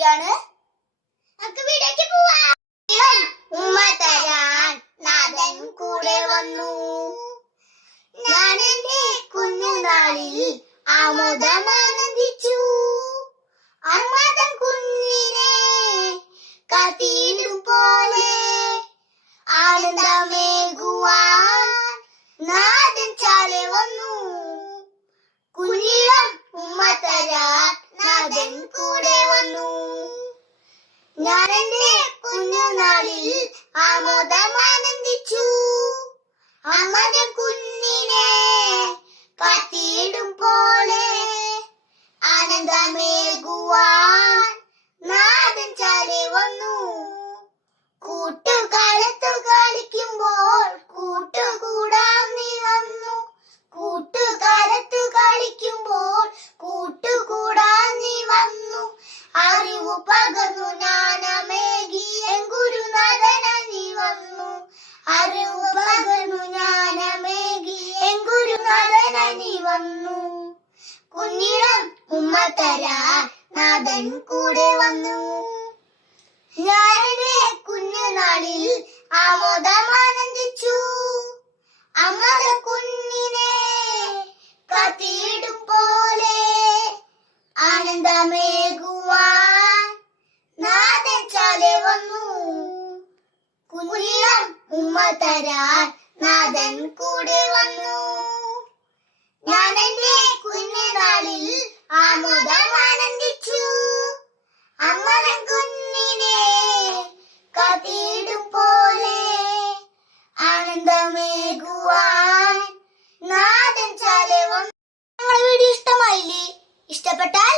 നമുക്ക് വീഡിയോക്ക് ഉമ്മ തരാൻ കൂടെ വന്നു. ഞാൻ എന്റെ കുഞ്ഞുനാളിൽ ആമോദം ആനന്ദിച്ചു അമ്മ തൻ കുഞ്ഞിനെ കാത്തിടും പോലെ ആനന്ദമേകുവാൻ നാഥൻ ചാലെ വന്നു കുഞ്ഞിളം ഉമ്മ തരാൻ നാഥൻ കൂടെ വന്നു ഞാൻ എന്റെ കുഞ്ഞുനാളിൽ ആമോദം ആനന്ദിച്ചു അമ്മയുടെ വന്നു. കുഞ്ഞിടം ഉമ്മ തരാ. നാഥൻ കൂടെ വന്നു. ഞാനെന്റെ കുഞ്ഞുനാളിൽ ആമോദം ആനന്ദിച്ചു. അമ്മത കുഞ്ഞിനെ കത്തിയിടും പോലെ ആനന്ദമേകുവാൻ നാഥൻ ചാലെ വന്നു. കുഞ്ഞിരം ഉമ്മ തരാൻ നാഥൻ കൂടെ വന്നു ഞാൻ എന്റെ കുഞ്ഞുനാളിൽ ആമോദം ആനന്ദിച്ചു അമ്മതൻ കുഞ്ഞിനെ കാത്തിടും പോലെ ഞങ്ങളുടെ വീഡിയോ ഇഷ്ടമായില്ലേ? ഇഷ്ടപ്പെട്ടാൽ